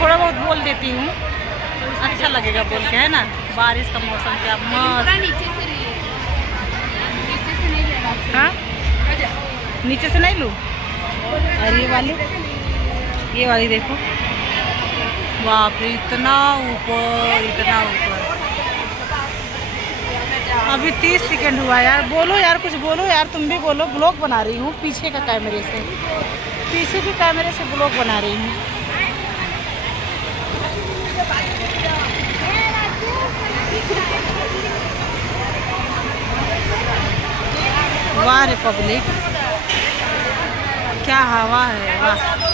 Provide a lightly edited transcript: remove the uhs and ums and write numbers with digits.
थोड़ा बहुत बोल देती हूँ, अच्छा लगेगा बोल के, है ना। बारिश का मौसम क्या मस्त। हाँ, नीचे से नहीं लूँ। और ये वाली देखो, बाप रे, इतना ऊपर, इतना ऊपर। अभी 30 सेकंड हुआ यार। बोलो यार, कुछ बोलो यार, तुम भी बोलो। ब्लॉग बना रही हूँ पीछे का कैमरे से, पीछे के कैमरे से ब्लॉग बना रही हूँ। वाह रे पब्लिक, क्या हवा है, वाह।